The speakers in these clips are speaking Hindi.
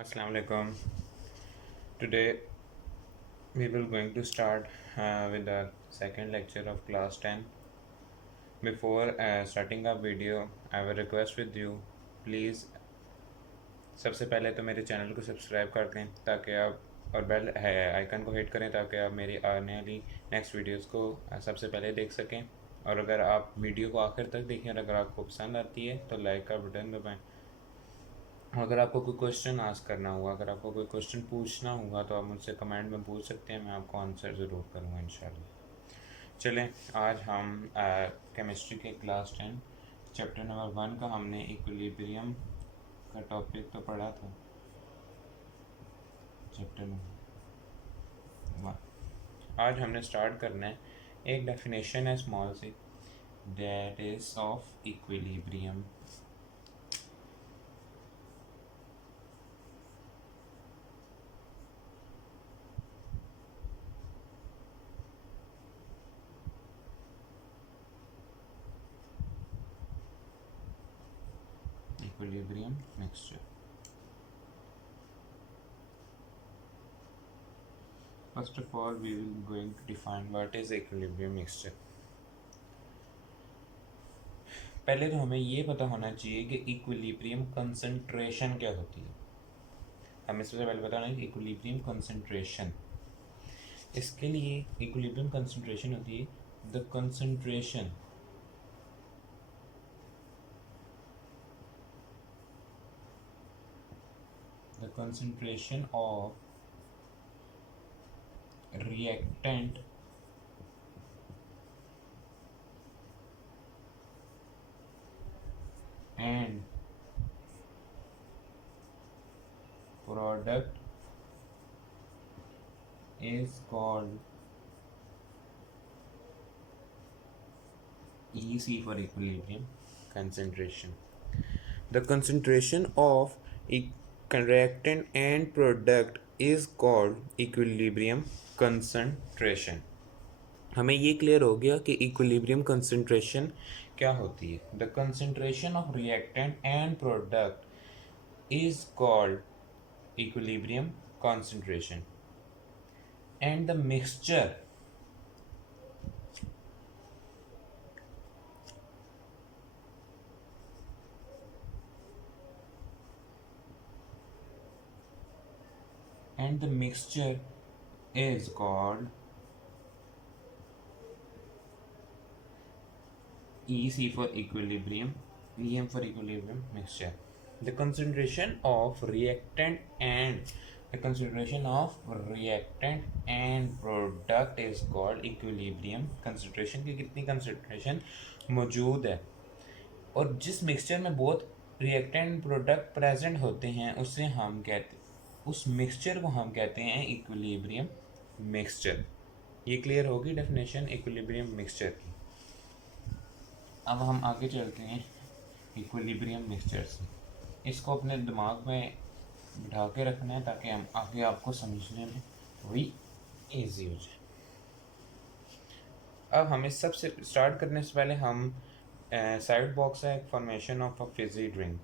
Assalamu alaikum. Today we will going to start with the second lecture of class 10. Before starting our video, I will request with you, please सबसे पहले तो मेरे चैनल को सब्सक्राइब कर दें ताकि आप और बेल आइकन को हिट करें ताकि आप मेरी आने वाली नेक्स्ट वीडियोस को सबसे पहले देख सकें। और अगर आप वीडियो को आखिर तक देखें और अगर आपको पसंद आती है तो लाइक का बटन दबाएं। अगर आपको कोई क्वेश्चन आस्क करना हुआ, अगर आपको कोई क्वेश्चन पूछना होगा तो आप मुझसे कमेंट में पूछ सकते हैं, मैं आपको आंसर ज़रूर करूँगा इंशाल्लाह। चलें, आज हम केमिस्ट्री के क्लास 10 चैप्टर नंबर 1 का हमने इक्विलिब्रियम का टॉपिक तो पढ़ा था। चैप्टर नंबर 1 आज हमने स्टार्ट करना है। एक डेफिनेशन है small C, that is of equilibrium. Equilibrium mixture. First of all, we will going to define what is equilibrium mixture. पहले तो हमें ये पता होना चाहिए कि इक्विलिब्रियम कंसंट्रेशन क्या होती है। हमें सबसे पहले पता होना है कि इक्विलिब्रियम कंसंट्रेशन, इसके लिए इक्विलिब्रियम कंसंट्रेशन होती है the concentration of reactant and product is called EC for equilibrium concentration. The concentration of reactant and product is called equilibrium concentration. हमें ये क्लियर हो गया कि इक्विलिब्रियम कंसंट्रेशन क्या होती है। The concentration of reactant and product is called equilibrium concentration and the mixture is called EC for equilibrium, EM for equilibrium mixture. The concentration of reactant and product is called equilibrium concentration. की कितनी concentration मौजूद है और जिस मिक्सचर में बहुत रिएक्टेंट प्रोडक्ट प्रेजेंट होते हैं उसे हम कहते उस मिक्सचर को हम कहते हैं इक्विलिब्रियम मिक्सचर। ये क्लियर होगी डेफिनेशन इक्विलिब्रियम मिक्सचर की। अब हम आगे चलते हैं इक्विलिब्रियम मिक्सचर से। इसको अपने दिमाग में बिठा के रखना है ताकि हम आगे आपको समझने में थोड़ी ईजी हो जाए। अब हमें सबसे स्टार्ट करने से पहले हम साइड बॉक्स है formation of a Fiji drink,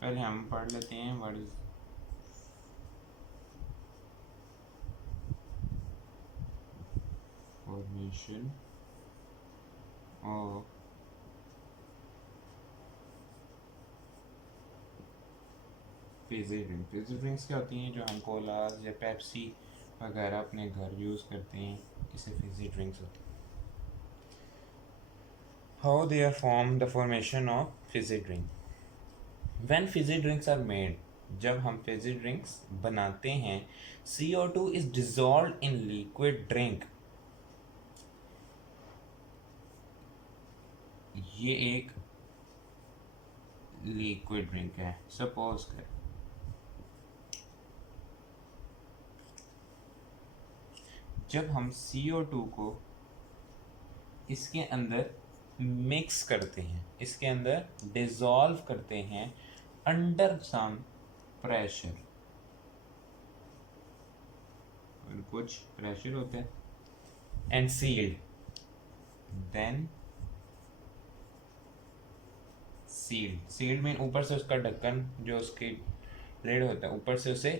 पहले हम पढ़ लेते हैं what is formation of fizzy drink. Fiji drinks क्या होती हैं? जो हम कोलाज या पेप्सी वगैरह अपने घर यूज़ करते हैं, इसे फिजी ड्रिंक्स होती हैं। How they are form, the formation of fizzy drink. When fizzy drinks are made, जब हम फिजी ड्रिंक्स बनाते हैं, CO2 is dissolve in liquid drink. ये एक लिक्विड ड्रिंक है। सपोज कर जब हम CO2 को इसके अंदर मिक्स करते हैं, इसके अंदर डिजॉल्व करते हैं अंडर सम प्रेशर, कुछ प्रेशर होता है, एंड सील्ड, देन सील्ड में ऊपर से उसका ढक्कन जो उसकी लिड होता है, ऊपर से उसे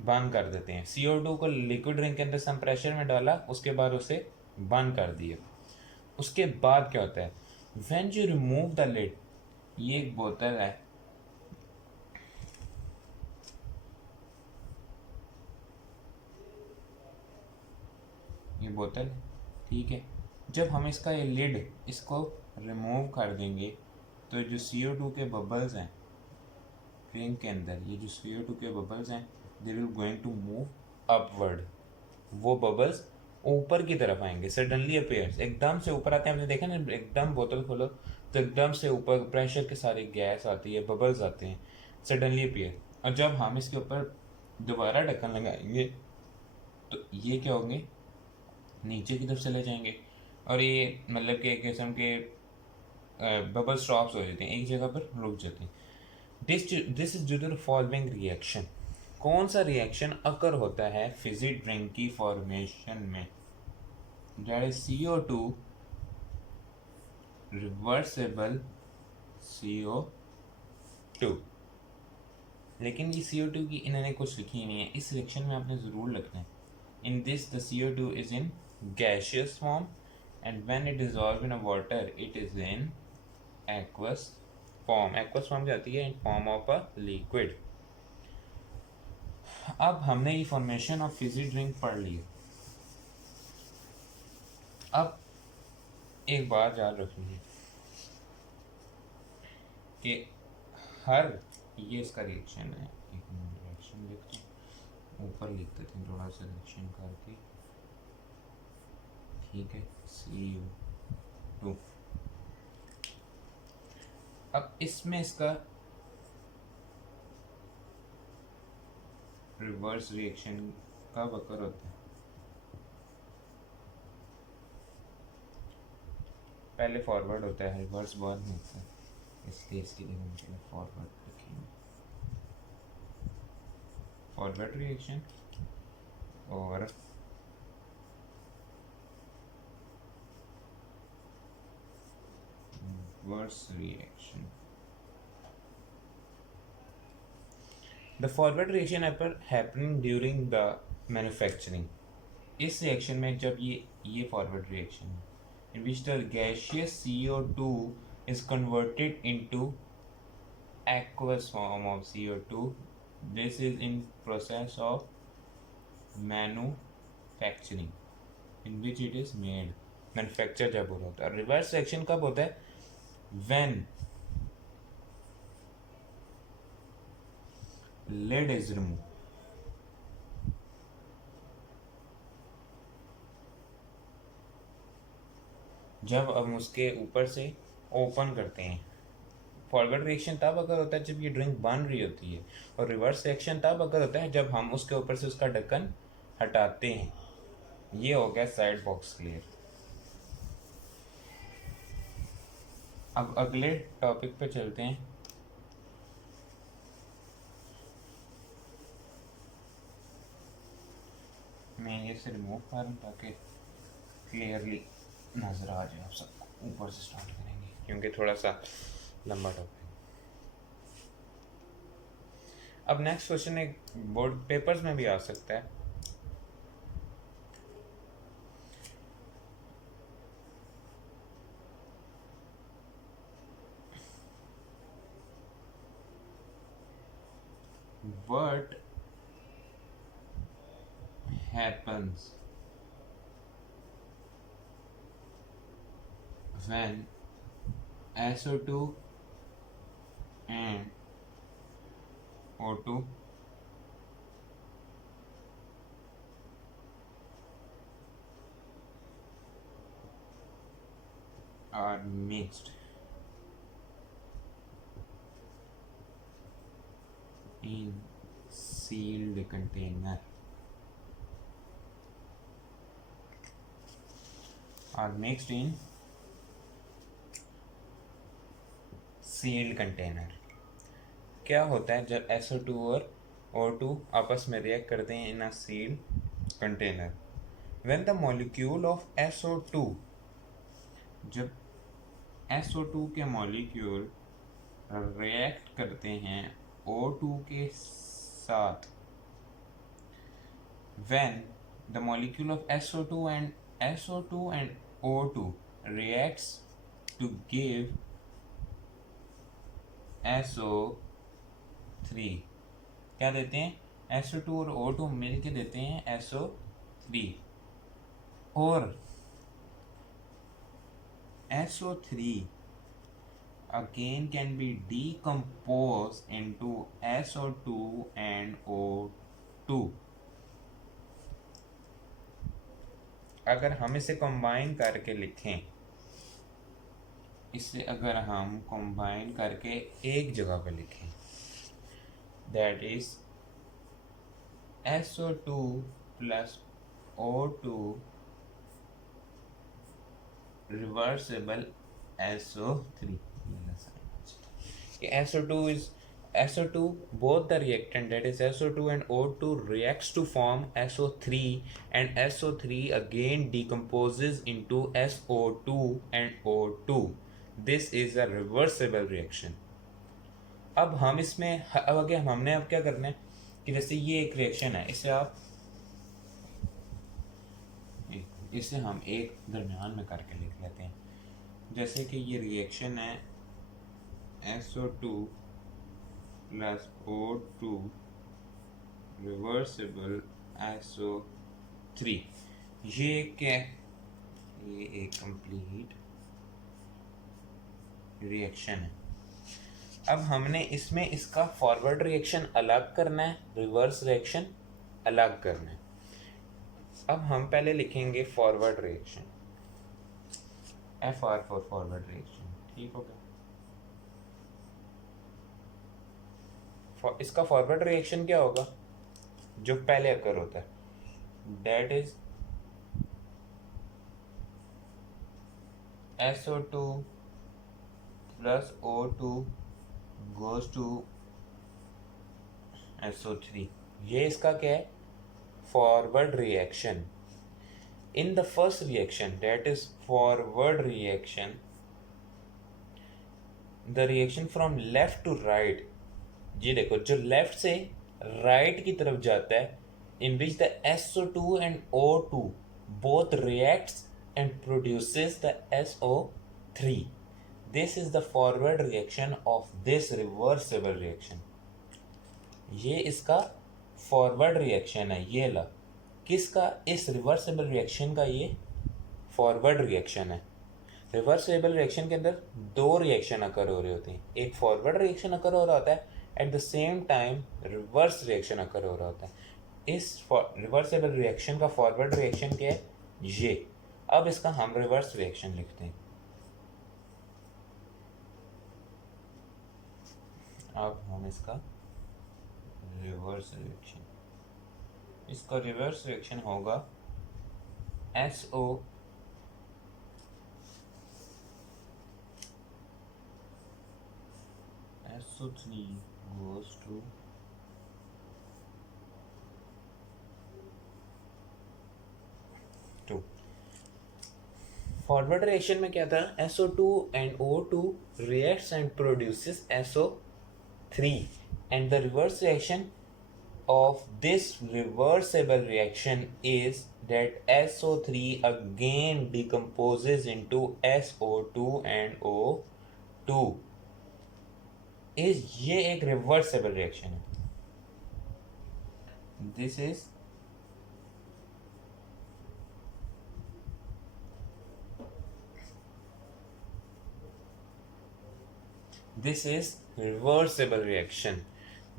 बंद कर देते हैं। CO2 को लिक्विड रिंग के अंदर से हम प्रेशर में डाला, उसके बाद उसे बंद कर दिया। उसके बाद क्या होता है, when you remove the lid, ये एक बोतल है, ये बोतल है, ठीक है। जब हम इसका ये लिड इसको रिमूव कर देंगे तो जो CO2 के बबल्स हैं रिंग के अंदर, ये जो CO2 के बबल्स हैं, they will going to move upward. वो बबल्स ऊपर की तरफ आएंगे, सडनली अपेयर्स, एकदम से ऊपर आते हैं। आपने देखा ना, एकदम बोतल खोलो तो एकदम से ऊपर प्रेशर के सारे गैस आती है, बबल्स आते हैं, सडनली अपेयर। और जब हम इसके ऊपर दोबारा ढक्कन लगाएंगे तो ये क्या होंगे, नीचे की तरफ चले जाएंगे, और ये मतलब कि एक किस्म के बबल स्टॉप्स हो जाते हैं, एक जगह पर रुक जाते हैं। This is due to the following reaction. कौन सा रिएक्शन अकर होता है फिजी ड्रिंक की फॉर्मेशन में, that is CO2 reversible CO2। लेकिन ये CO2 की इन्होंने कुछ लिखी नहीं है, इस रिएक्शन में आपने ज़रूर लिखना है। In this the CO2 is in gaseous form and when it dissolves in a water it is in aqueous form। aqueous form जाती है in form of a liquid। अब हमने ये फॉर्मेशन ऑफ फिजी ड्रिंक पढ़ ली। अब एक बात याद रखनी है कि हर, ये इसका रिएक्शन है, एक मिनट रिएक्शन लिखते हैं, ऊपर लिख देते हैं थोड़ा सा रिएक्शन करके, ठीक है, CO2। अब इसमें इसका रिवर्स रिएक्शन कब अकर होता है, पहले फॉरवर्ड होता है, रिवर्स बाद में होता है, इसलिए इसकी जगह मतलब फॉरवर्ड लिखेंगे, फॉरवर्ड रिएक्शन और reverse reaction. The forward reaction happening during the manufacturing. इस रिएक्शन में जब ये फॉरवर्ड रिएक्शन है, in which the gaseous CO2 is converted into aqueous form of CO2। This is in process of manufacturing in which it is made। Manufacture जब हो रहा होता है। रिवर्स रिएक्शन कब होता है, when lid is removed। जब हम उसके ऊपर से ओपन करते हैं। फॉरवर्ड रिएक्शन तब अगर होता है जब ये ड्रिंक बन रही होती है, और रिवर्स रिएक्शन तब अगर होता है जब हम उसके ऊपर से उसका ढक्कन हटाते हैं। ये हो गया साइड बॉक्स क्लियर। अब अगले टॉपिक पे चलते हैं। मैं ये से रिमूव कर दूँ ताकि क्लियरली नज़र आ जाए आप सबको। ऊपर से स्टार्ट करेंगे क्योंकि थोड़ा सा लंबा टॉपिक। अब नेक्स्ट क्वेश्चन एक बोर्ड पेपर्स में भी आ सकता है। What happens when SO2 and O2 are mixed in sealed container, are mixed in sealed container। क्या होता है जब SO2 और O2 आपस में रिएक्ट करते हैं in a sealed container. When the molecule of SO2, जब SO2 के मॉलिक्यूल रिएक्ट करते हैं O2 के साथ when the molecule of SO2 and O2 reacts to give SO3, क्या देते हैं? SO2 और O2 मिलके देते हैं SO3, और SO3 again can be decomposed into SO2 and O2. अगर हम इसे कंबाइन करके लिखें, इसे अगर हम कंबाइन करके एक जगह पे लिखें, that is SO2 plus O2 reversible SO3. SO2 both the reactant, that is SO2 and O2, reacts to form SO3, and SO3 again decomposes into SO2 and O2. This is a reversible reaction. अब हम इसमें हमने अब क्या करना है कि जैसे ये एक रिएक्शन है, इसे हम एक दरमियान में करके लिख लेते हैं. जैसे कि ये रिएक्शन है SO2 plus O2 reversible SO3. ये क्या है? ये एक कंप्लीट रिएक्शन है. अब हमने इसमें इसका फॉरवर्ड रिएक्शन अलग करना है, रिवर्स रिएक्शन अलग करना है. अब हम पहले लिखेंगे forward reaction, FR for forward reaction. ठीक हो गया. इसका फॉरवर्ड रिएक्शन क्या होगा जो पहले अकर होता है, that is SO2 plus O2 goes to SO3. ये इसका क्या है? Forward reaction. In the first reaction, that is forward reaction, the reaction from left to right, ये देखो जो लेफ्ट से राइट की तरफ जाता है, in which the SO2 and O2 both reacts and produces the SO3. This is the forward reaction of this reversible reaction. ये इसका फॉरवर्ड रिएक्शन है. ये ला किसका? इस रिवर्सिबल रिएक्शन का ये फॉरवर्ड रिएक्शन है. रिवर्सिबल रिएक्शन के अंदर दो रिएक्शन अकर हो रहे होते हैं. एक फॉरवर्ड रिएक्शन अकर हो रहा होता है, at the same time reverse reaction occur हो रहा होता है. इस रिवर्सिबल रिएक्शन का फॉरवर्ड रिएक्शन क्या है? ये. अब इसका हम रिवर्स रिएक्शन लिखते हैं. अब हम इसका रिवर्स रिएक्शन, इसका रिवर्स रिएक्शन होगा SO3 goes to forward reaction में क्या था? SO2 and O2 reacts and produces SO3, and the reverse reaction of this reversible reaction is that SO3 again decomposes into SO2 and O2. ये एक रिवर्सिबल रिएक्शन है. This is reversible reaction.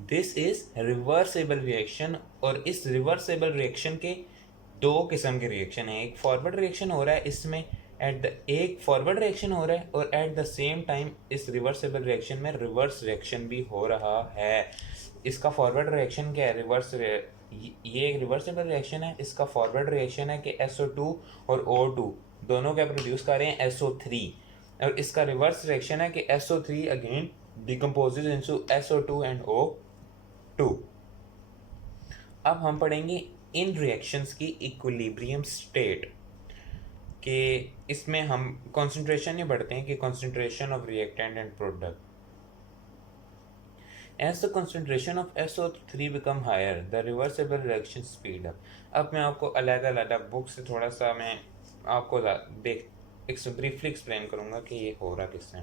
This is reversible reaction. और इस रिवर्सिबल रिएक्शन के दो किस्म के रिएक्शन है. एक फॉरवर्ड रिएक्शन हो रहा है इसमें, एक फॉरवर्ड रिएक्शन हो रहा है, और एट द सेम टाइम इस रिवर्सिबल रिएक्शन में रिवर्स रिएक्शन भी हो रहा है. इसका फॉरवर्ड रिएक्शन क्या है? ये एक रिवर्सिबल रिएक्शन है. इसका फॉरवर्ड रिएक्शन है कि SO2 और O2 दोनों क्या प्रोड्यूस कर रहे हैं? SO3. और इसका रिवर्स रिएक्शन है कि SO3 again decomposes into SO2 and O2. अब हम पढ़ेंगे इन रिएक्शंस की इक्विलिब्रियम स्टेट, कि इसमें हम कंसंट्रेशन नहीं बढ़ते हैं कि concentration of reactant and product. As the concentration of SO3 become higher, the reversible reaction speed up. अब मैं आपको अलग-अलग बुक से थोड़ा सा मैं आपको देख एक ब्रीफली एक्सप्लेन करूँगा कि ये हो रहा किससे।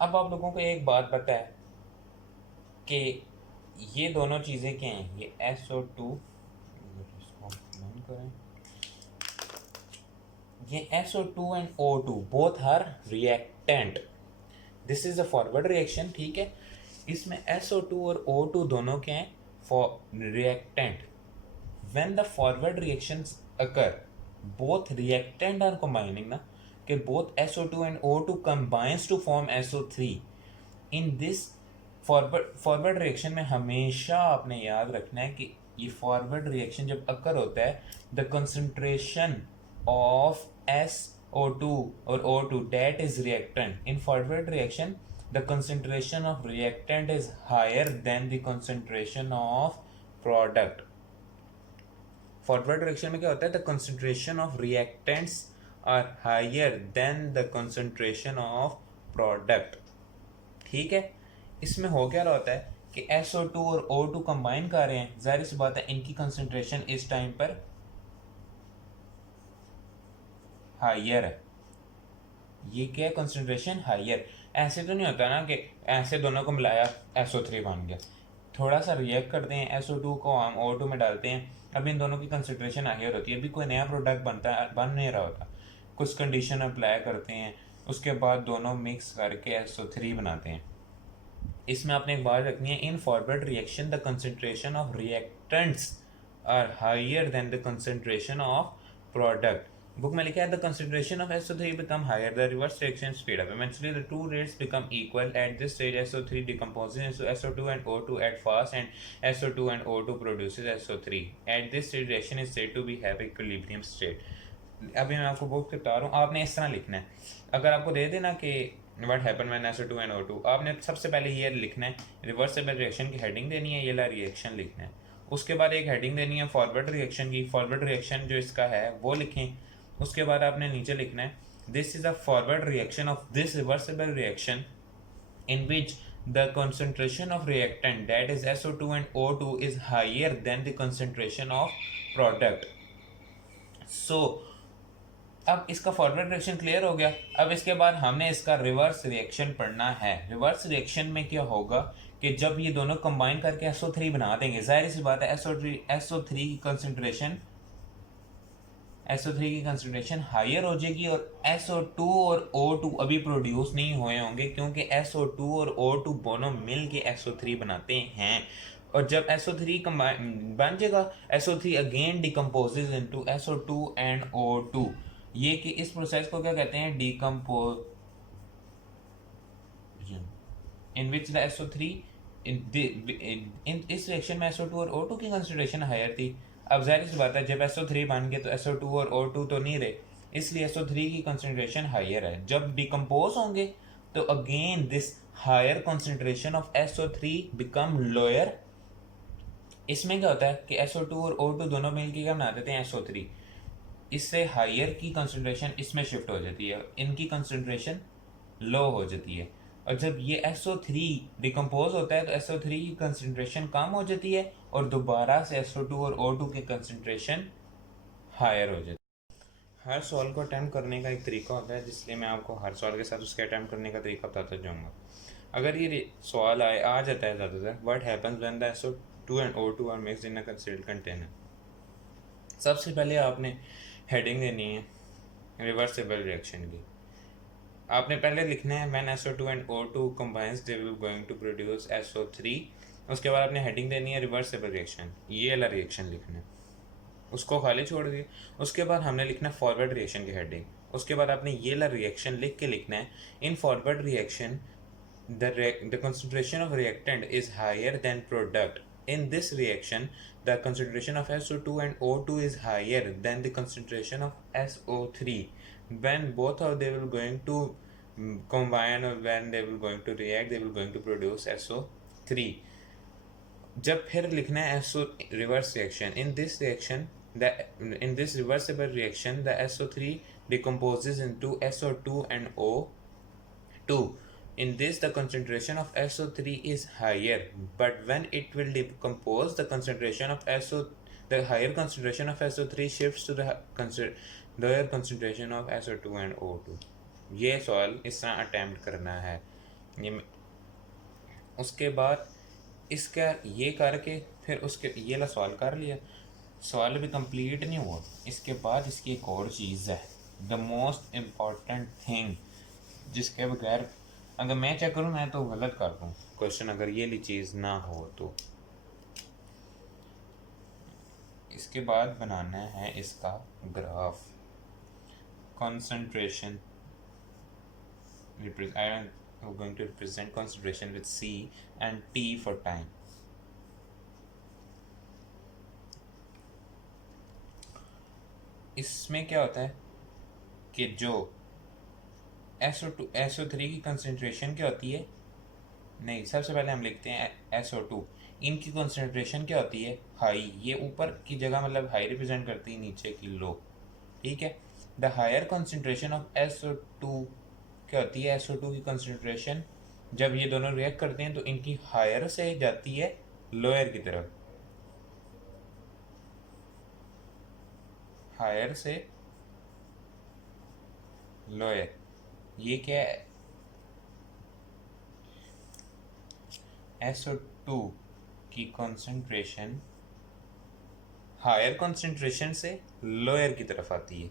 अब आप लोगों को एक बात पता है कि ये दोनों चीज़ें क्या हैं, ये SO2 इसको बंद करें, ये SO2 and O2 both are reactant. This is a forward reaction, ठीक है। इसमें SO2 और O2 दोनों क्या हैं, for reactant. When the forward reactions occur, both reactant are combining ना, कि both SO2 and O2 combines to form SO3। In this forward reaction में हमेशा आपने याद रखना है कि ये फॉरवर्ड रिएक्शन जब अकर होता है, द कंसंट्रेशन ऑफ SO2 और O2 that is reactant in forward reaction, the concentration of reactant is higher than the concentration of product। Forward reaction में क्या होता है, the concentration of reactants are higher than the concentration of product, ठीक है। इसमें हो क्या रहा होता है कि SO2 और O2 कंबाइन कर रहे हैं, जाहिर सी बात है इनकी कंसंट्रेशन इस टाइम पर हायर है। ये क्या है, कंसंट्रेशन हायर। ऐसे तो नहीं होता ना कि ऐसे दोनों को मिलाया SO3 बन गया, थोड़ा सा रिएक्ट करते हैं, SO2 को हम O2 में डालते हैं, अब इन दोनों की कंसंट्रेशन हायर होती है, अभी कोई नया प्रोडक्ट बन नहीं रहा होता, कुछ कंडीशन अप्लाई करते हैं, उसके बाद दोनों मिक्स करके SO3 बनाते हैं। इसमें आपने एक बात रखनी है, in forward reaction the concentration of reactants are higher than the concentration of product. Book में लिखा है the concentration of SO3 become higher, the reverse reaction speed up, eventually the two rates become equal। at this stage SO3 decomposes into SO2 and O2 at fast and SO2 and O2 produces SO3। at this stage reaction is said to be have equilibrium state। अभी मैं आपको बुक के बता रहा हूँ, आपने इस तरह लिखना है। अगर आपको दे देना कि what happen when SO2 and O2, आपने सबसे पहले ये लिखना है, रिवर्सिबल रिएक्शन की हेडिंग देनी है, ये ला रिएक्शन लिखना है। उसके बाद एक हेडिंग देनी है फॉरवर्ड रिएक्शन की, फॉरवर्ड रिएक्शन जो इसका है वो लिखें। उसके बाद आपने नीचे लिखना है, this is a forward reaction of this reversible reaction in which the concentration of reactant, that is SO2 and O2, is higher than the concentration of product। so अब इसका फॉरवर्ड रिएक्शन क्लियर हो गया। अब इसके बाद हमने इसका रिवर्स रिएक्शन पढ़ना है। रिवर्स रिएक्शन में क्या होगा कि जब ये दोनों कंबाइन करके SO3 बना देंगे, जाहिर सी बात है SO3 की कंसंट्रेशन हायर हो जाएगी और SO2 और O2 अभी प्रोड्यूस नहीं हुए होंगे, क्योंकि SO2 और O2 दोनों मिल के SO3 बनाते हैं। और जब SO3 बन जाएगा, SO3 again decomposes into SO2 and O2। ये कि इस प्रोसेस को क्या कहते हैं, decomposition, in which the SO3 इन इस रिएक्शन में SO2 और O2 की कंसंट्रेशन हायर थी। अब जाहिर सी बात है जब SO3 बन गए तो SO2 और O2 तो नहीं रहे, इसलिए SO3 की कंसंट्रेशन हायर है। जब डिकम्पोज होंगे तो again this higher concentration of SO3 become lower. इसमें क्या होता है कि SO2 और O2 दोनों मिलकर क्या बना देते हैं, SO3। इससे हायर की कंसंट्रेशन इसमें शिफ्ट हो जाती है, इनकी कंसंट्रेशन लो हो जाती है। और जब ये SO3 डिकम्पोज होता है तो SO3 की कंसंट्रेशन कम हो जाती है और दोबारा से SO2 और O2 की कंसंट्रेशन हायर हो जाती है। हर सवाल को अटैम्प्ट करने का एक तरीका होता है, जिसलिए मैं आपको हर सवाल के साथ उसके अटैम्प्ट करने का तरीका बताता जाऊँगा। अगर ये सवाल आ जाता है ज़्यादातर, what happens when the SO2 and O2 are mixed in a concealed container. सबसे पहले आपने हेडिंग देनी है रिवर्सिबल रिएक्शन की। आपने पहले लिखना है when SO2 and O2 combines they will going to produce SO3। उसके बाद आपने हेडिंग देनी है रिवर्सिबल रिएक्शन, ये वाला रिएक्शन लिखना है, उसको खाली छोड़ दिए। उसके बाद हमने लिखना है फॉरवर्ड रिएक्शन की हेडिंग, उसके बाद आपने ये वाला रिएक्शन लिख के लिखना है, in forward reaction the concentration of reactant is higher than product। in this reaction the concentration of SO2 and O2 is higher than the concentration of SO3। when both of they will going to combine or when they will going to react they will going to produce SO3। जब फिर लिखना है SO reverse reaction, in this reaction in this reversible reaction the SO3 decomposes into SO2 and O 2. In this, the concentration of SO3 is higher, but when it will decompose, the higher concentration of SO3 shifts to the lower concentration of SO2 and O2. ये सवाल इस तरह अटैम्प्ट करना है। ये उसके बाद इसका ये करके फिर उसके ये ला सवाल कर लिया, सवाल भी कंप्लीट नहीं हुआ। इसके बाद इसकी एक और चीज़ है, द मोस्ट इम्पॉर्टेंट थिंग, जिसके बगैर अगर मैं चेक करूँ मैं तो गलत कर दूँ क्वेश्चन, अगर ये ली चीज़ ना हो तो। इसके बाद बनाना है इसका graph, concentration I'm going to represent concentration with C and T for time. इसमें क्या होता है कि जो SO3 की कंसंट्रेशन क्या होती है, नहीं सबसे पहले हम लिखते हैं SO2, इनकी कंसंट्रेशन क्या होती है, हाई। ये ऊपर की जगह मतलब हाई रिप्रेजेंट करती है, नीचे की लो, ठीक है। The higher concentration of SO2 क्या होती है, SO2 की कंसंट्रेशन जब ये दोनों रिएक्ट करते हैं तो इनकी हायर से जाती है लोअर की तरफ, हायर से लोअर। ये क्या है, SO2 की कंसंट्रेशन हायर कंसंट्रेशन से लोअर की तरफ आती है,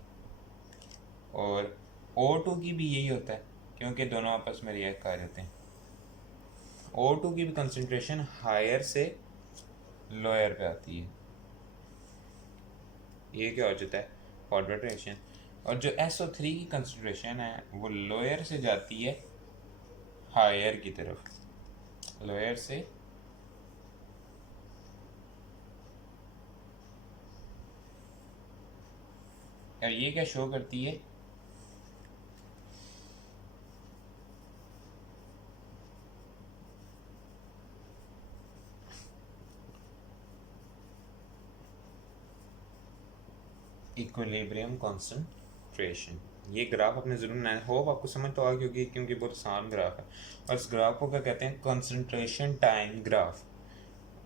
और O2 की भी यही होता है क्योंकि दोनों आपस में रिएक्ट कर देते हैं। O2 की भी कंसंट्रेशन हायर से लोअर पे आती है, ये क्या हो जाता है, फॉरवर्ड रिएक्शन। और जो SO3 की कंसंट्रेशन है वो लोअर से जाती है हायर की तरफ, लोअर से और ये क्या शो करती है, इक्विलिब्रियम कंसंट्रेशन। ये ग्राफ अपने ज़रूर बनाए, होप आपको समझ तो आ गई क्योंकि बहुत आसान ग्राफ है। और इस ग्राफ को क्या कहते हैं, कंसंट्रेशन टाइम ग्राफ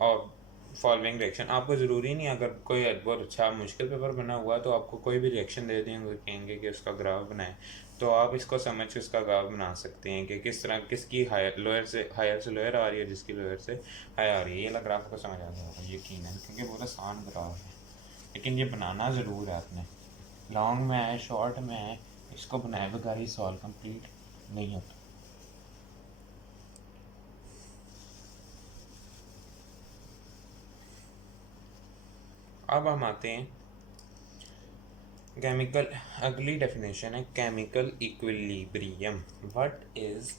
और फॉलोइंग रिएक्शन। आपको ज़रूरी नहीं, अगर कोई बहुत अच्छा मुश्किल पेपर बना हुआ है तो आपको कोई भी रिएक्शन दे देंगे, कहेंगे कि उसका ग्राफ बनाए, तो आप इसको समझ के उसका ग्राफ बना सकते हैं कि किस तरह किसकी हायर से लोअर आ रही है, जिसकी लोअर से हाई आ रही है। ये वाला ग्राफ को समझ आ गया यकीन है, क्योंकि बहुत आसान ग्राफ है, लेकिन ये बनाना ज़रूर है आपने। लॉन्ग में है, शॉर्ट में है, इसको बनाए बगैर ही सवाल कंप्लीट नहीं होता। अब हम आते हैं केमिकल, अगली डेफिनेशन है chemical equilibrium. What is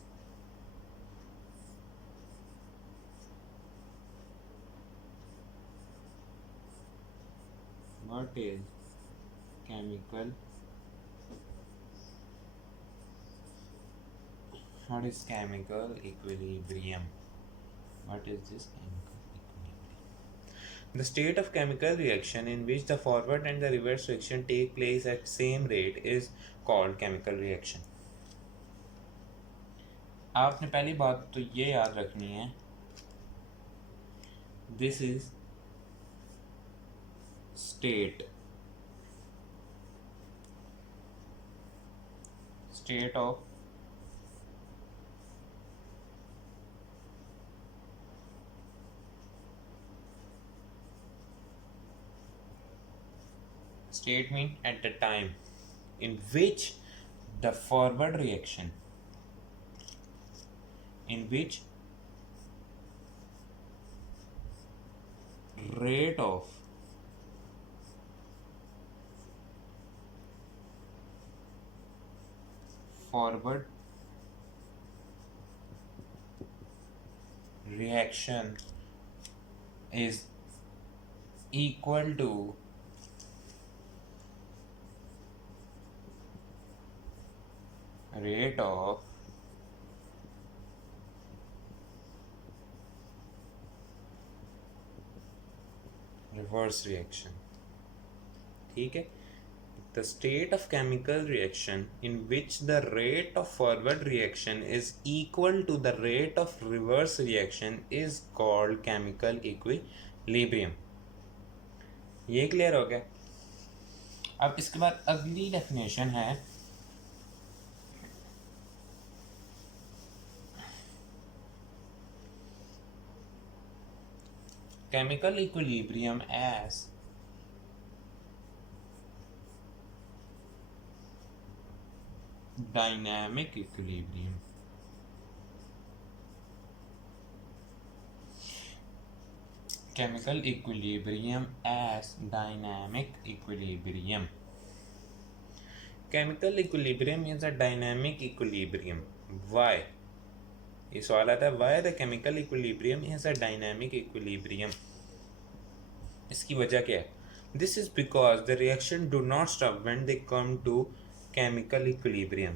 chemical what is chemical equilibrium? What is this chemical equilibrium? The state of chemical reaction in which the forward and the reverse reaction take place at same rate is called chemical reaction. आपने पहली बात तो ये याद रखनी है, this is state of state mean at the time in which the forward reaction, in which rate of forward reaction is equal to rate of reverse reaction। ठीक है, the state of chemical reaction in which the rate of forward reaction is equal to the rate of reverse reaction is called chemical equilibrium. ये क्लियर हो गया? अब इसके बाद अगली डेफिनेशन है chemical equilibrium as dynamic equilibrium. Chemical equilibrium as dynamic equilibrium. Chemical equilibrium is a dynamic equilibrium. Why? ये सवाल आता है why the chemical equilibrium is a dynamic equilibrium. इसकी वजह क्या है? This is because the reaction do not stop when they come to chemical equilibrium.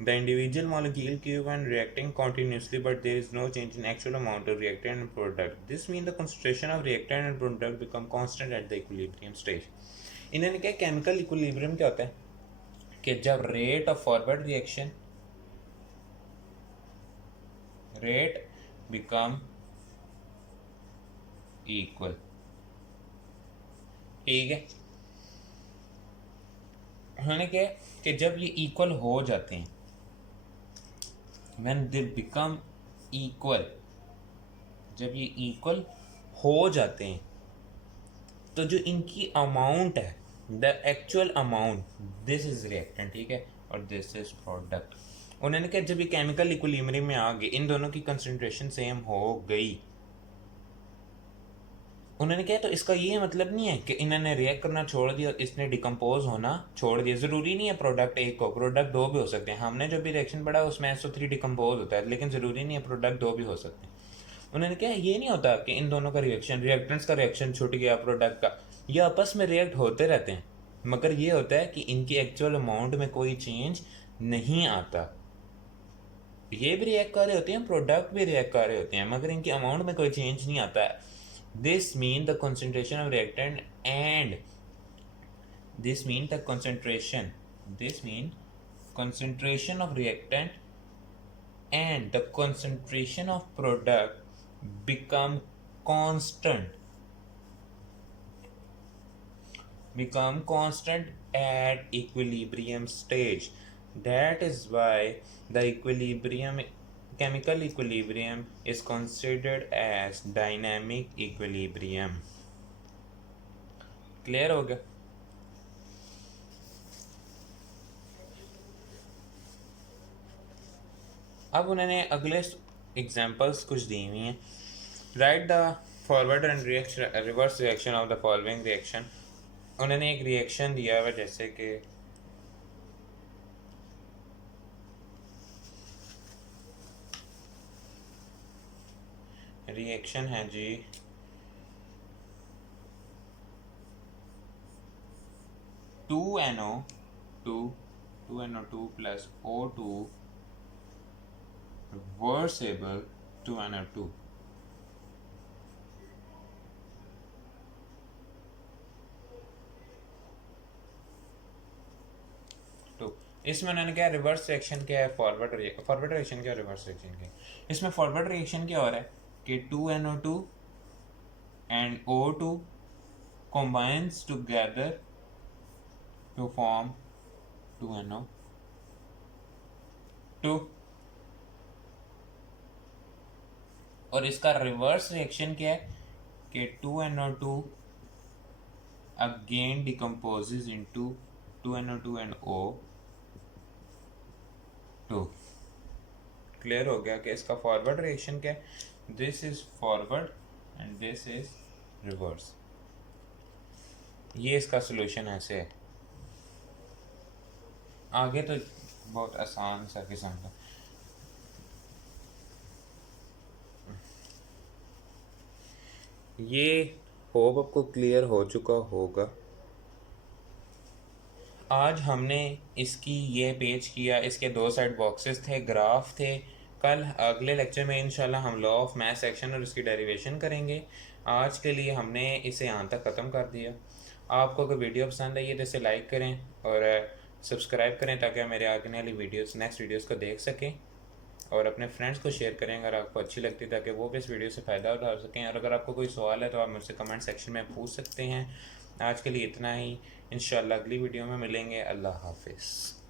The individual molecule keep on reacting continuously, but there is no change in actual amount of reactant and product. This means the concentration of reactant and product become constant at the equilibrium stage. इन्होंने क्या chemical equilibrium क्या होता है कि जब rate of forward reaction rate become equal. ठीक है, उन्होंने क्या कि जब ये इक्वल हो जाते हैं when they become equal, जब ये इक्वल हो जाते हैं तो जो इनकी अमाउंट है the actual amount, this is reactant, ठीक है, और दिस इज प्रोडक्ट. उन्होंने कहा जब ये केमिकल इक्विलिब्रियम में आ गए, इन दोनों की कंसंट्रेशन सेम हो गई, उन्होंने कहा तो इसका ये मतलब नहीं है कि इन्होंने रिएक्ट करना छोड़ दिया, इसने डिकम्पोज होना छोड़ दिया. ज़रूरी नहीं है प्रोडक्ट एक हो, प्रोडक्ट दो भी हो सकते हैं. हमने जो भी रिएक्शन पढ़ा उसमें SO3 डिकम्पोज होता है, लेकिन ज़रूरी नहीं है प्रोडक्ट दो भी हो सकते हैं. उन्होंने कहा ये नहीं होता कि इन दोनों का रिएक्शन, रिएक्टेंट्स का रिएक्शन छूट गया प्रोडक्ट का, ये आपस में रिएक्ट होते रहते हैं, मगर ये होता है कि इनकी एक्चुअल अमाउंट में कोई चेंज नहीं आता. ये भी रिएक्ट कर रहे होते हैं, प्रोडक्ट भी रिएक्ट कर रहे होते हैं, मगर इनकी अमाउंट में कोई चेंज नहीं आता है. This mean the concentration of reactant and this mean concentration of reactant and the concentration of product become constant at equilibrium stage. That is why the chemical equilibrium is considered as dynamic equilibrium. Clear हो गया? अब उन्होंने अगले एग्जांपल्स कुछ दी हुई हैं. Right the forward and reverse reaction of the following reaction. उन्होंने एक रिएक्शन दिया हुआ जैसे कि रिएक्शन है जी 2NO2 plus O2 reversible 2NO2. तो इसमें उन्होंने क्या रिवर्स रिएक्शन क्या है, फॉरवर्ड रिएक्शन क्या है, रिवर्स रिएक्शन क्या है. इसमें फॉरवर्ड रिएक्शन क्या हो रहा है कि 2NO2 and O2 combines together to form 2NO2, और इसका रिवर्स रिएक्शन क्या है कि 2NO2 again decomposes into 2NO2 and O2. Clear हो गया कि इसका फॉरवर्ड रिएक्शन क्या है, this is forward and this is reverse. ये इसका सॉल्यूशन ऐसे है. आगे तो बहुत आसान सा किस्म का. ये होप आपको क्लियर हो चुका होगा. आज हमने इसकी ये पेज किया, इसके दो साइड बॉक्सेस थे, ग्राफ थे. कल अगले लेक्चर में इंशाल्लाह हम लॉ ऑफ मैथ सेक्शन और इसकी डेरिवेशन करेंगे. आज के लिए हमने इसे यहाँ तक ख़त्म कर दिया. आपको अगर वीडियो पसंद आई है तो इसे लाइक करें और सब्सक्राइब करें ताकि मेरे आने वाली वीडियोस नेक्स्ट वीडियोस को देख सकें, और अपने फ्रेंड्स को शेयर करें अगर आपको अच्छी लगती है, ताकि वो भी इस वीडियो से फ़ायदा उठा सकें। और अगर आपको कोई सवाल है तो आप मुझसे कमेंट सेक्शन में पूछ सकते हैं। आज के लिए इतना ही, इंशाल्लाह अगली वीडियो में मिलेंगे। अल्लाह हाफिज़।